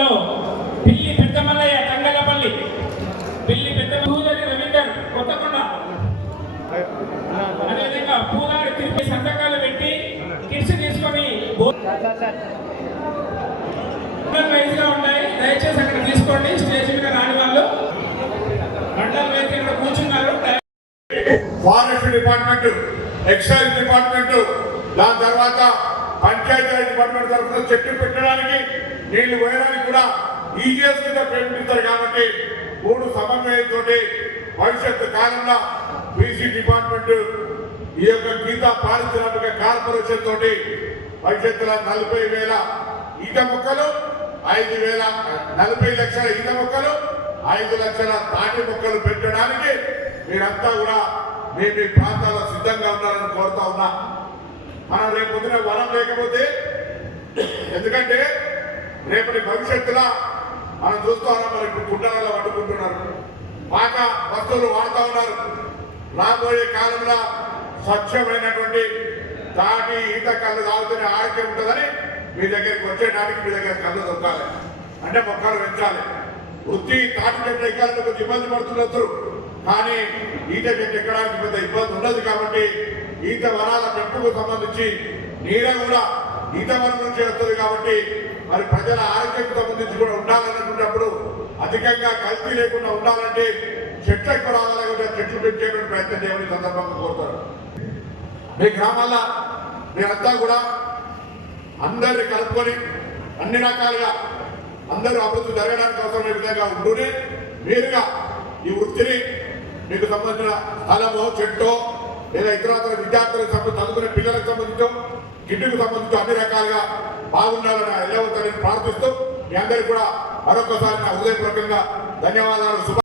మండలంలో పిల్లి పెద్దమల్లయ్య తంగలపల్లి, పిల్లి పెద్ద పూజారి రవీందర్ కొత్తకొండ, అదేవిధంగా పూలారి తిరిగి సంతకాలు పెట్టి కిట్స్ తీసుకొని వైజ్ గా ఉన్నాయి. దయచేసి అక్కడ తీసుకోండి. స్టేజ్ మీద రాని వాళ్ళు మండల్ వైజ్ ఇక్కడ కూర్చున్నారు. ఫారెస్ట్ డిపార్ట్మెంట్, ఎక్సైజ్ డిపార్ట్మెంట్, దాని తర్వాత పంచాయతీరాజ్ డిపార్ట్మెంట్ తరఫున చెట్లు పెట్టడానికి నీళ్లు పోయడానికి కూడా ఈజీఎస్ కింద పేమెంట్ ఇస్తారు. కాబట్టి 3 సమన్వయంతో భవిష్యత్తు కాలంలో బీసీ డిపార్ట్మెంట్ ఈ యొక్క గీత పారిశ్రామిక కార్పొరేషన్ తోటి భవిష్యత్తులో 40,000 ఈత మొక్కలు, 40 లక్షల ఈత మొక్కలు, 5 లక్షల తాటి మొక్కలు పెట్టడానికి మీరంతా కూడా మీ ప్రాంతాల్లో సిద్ధంగా ఉన్నారని కోరుతా ఉన్నా. మనం రేపు పొద్దున వనం లేకపోతే, ఎందుకంటే రేపటి భవిష్యత్తులో మనం చూస్తూ ఉన్నాం. మరి ఇప్పుడు గుడ్డలలో వండుకుంటున్నారు, పాత వస్తువులు వాడుతూ ఉన్నారు. రాబోయే కాలంలో స్వచ్ఛమైనటువంటి తాటి ఈత కళ్ళు తాగుతూనే ఆరోగ్యం ఉంటుందని మీ దగ్గరికి వచ్చే నాటికి మీ దగ్గర కళ్ళు దొరకాలి అంటే మొక్కలు పెంచాలి. వృత్తి తాటి చెట్టు ఎక్కాలంటే కొంచెం ఇబ్బంది పడుతున్నారు, కానీ ఈత చెట్టు ఎక్కడానికి పెద్ద ఇబ్బంది ఉండదు. కాబట్టి ఈత వనాల పెంపుకు సంబంధించి నీరే కూడా ఈత వనం నుంచి వస్తుంది. కాబట్టి మరి ప్రజల ఆరోగ్యానికి సంబంధించి కూడా ఉండాలనుకున్నప్పుడు అధికంగా కల్తీ లేకుండా ఉండాలంటే చెట్లు ఎక్కువ రావాలంటే చెట్లు పెంచేటువంటి ప్రయత్నం చేయమని సందర్భంగా కోరుతారు. మీ గ్రామాల్లో మీరంతా కూడా అందరిని కలుపుకొని అన్ని రకాలుగా అందరూ అభివృద్ధి జరగడానికి అవసరమైన విధంగా ఉంటూనే మీరుగా ఈ వృత్తిని మీకు సంబంధించిన స్థలమో చెట్టో లేదా ఇతర విద్యార్థులకు చదువుకునే పిల్లలకు సంబంధించో కిడ్డుకు సంబంధించి అన్ని రకాలుగా బాగుండాలని ఎల్లవతని ప్రార్థిస్తూ మీ అందరికీ కూడా మరొకసారి నా హృదయపూర్వకంగా ధన్యవాదాలు.